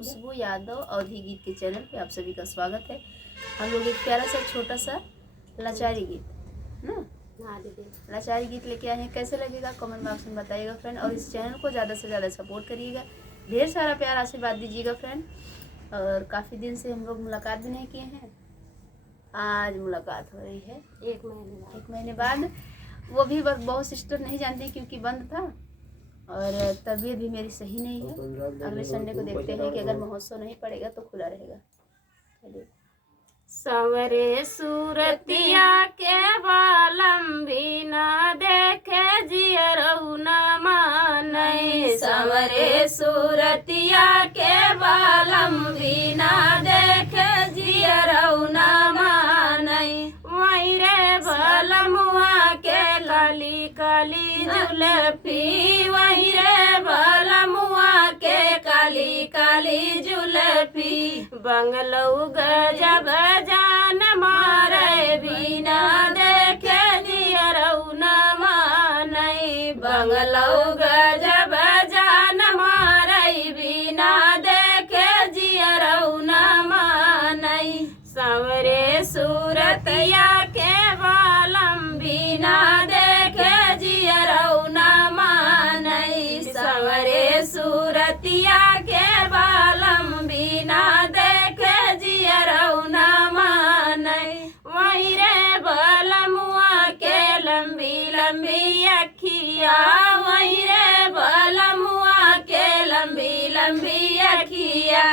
खुशबू यादव अवधि गीत के चैनल पे आप सभी का स्वागत है। हम लोग एक प्यारा सा छोटा सा लाचारी गीत ना लाचारी गीत लेके आए हैं। कैसे लगेगा कमेंट बॉक्स में बताइएगा फ्रेंड, और इस चैनल को ज़्यादा से ज़्यादा सपोर्ट करिएगा, ढेर सारा प्यार आशीर्वाद दीजिएगा फ्रेंड। और काफ़ी दिन से हम लोग मुलाकात भी नहीं किए हैं, आज मुलाकात हो रही है एक महीने बाद। वो भी बहुत सिस्टर नहीं जानती क्योंकि बंद था और तबीयत भी मेरी सही नहीं है। अगले संडे को देखते हैं कि अगर महोत्सव नहीं पड़ेगा तो खुला रहेगा। सवरे सूरतिया के बालम भी ना देखे जियरऊ न मानई। सवरे सूरतिया के बालम भी ना देखे जियरऊ न मानई। वही रे बलमुआ के काली काली जुल्फी, वही रे बलमुआ के काली काली जुल्फी। बंगलऊ गजब जान मारे बिना देखे जियरऊ न मानई। बंगलऊ गजब जान मारे बिना देखे जियरऊ न मानई। सवरे सूरतिया के बालम बिना देखे जियरऊ न मानई। सवरे सूरतिया के बालम बिना देखे जियरऊ न मानई। वही रे बलमुआ के लंबी लंबी अखिया, वही रे बलमुआ के लंबी लंबी अखिया।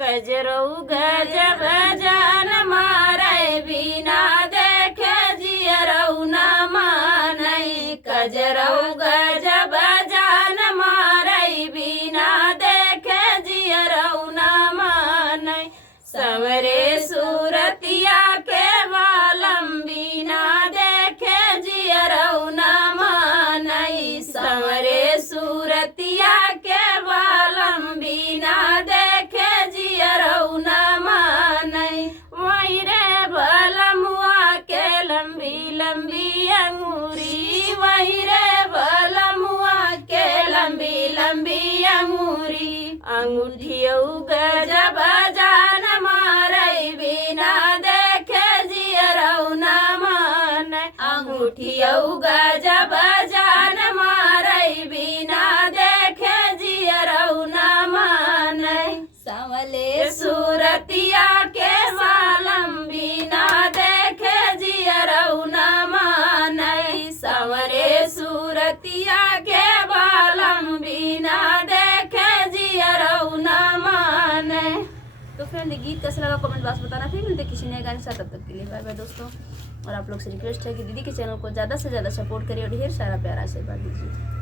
कजरऊ गजब जान मारे बिना देखे जियरऊ न मानई। कजरऊ गजब जान मारे बिना देखे जियरऊ न मानई। सवरे सूरतिया के बालम बिना देखे जियरऊ न मानई। सवरे सूरतिया के बालम बिना देखे जियरऊ न मानई। वही रे बलमुआ के लंबी लंबी अंगूरी, वही रे बलमुआ के लंबी लंबी अंगूरी। अंगूठियऊ गजब जान मारे बिना देखे जियरऊ न मानई। अंगूठियऊ गजब जान मारे बिना देखे जियरऊ न मानई। सवले सूरतिया के बालम बिना देखे जियरऊ न मानई। सवरे सूरतिया के बालम बिना देखे जियरऊ न मानई। तो फ्रेंड गीत कैसा लगा कमेंट बॉक्स बताना। फिर मिलते किसी नए गाने के साथ, तब तक के लिए बाय बाय दोस्तों। और आप लोग से रिक्वेस्ट है कि दीदी के चैनल को ज़्यादा से ज़्यादा सपोर्ट करिए और ढेर सारा प्यार आशीर्वाद दीजिए।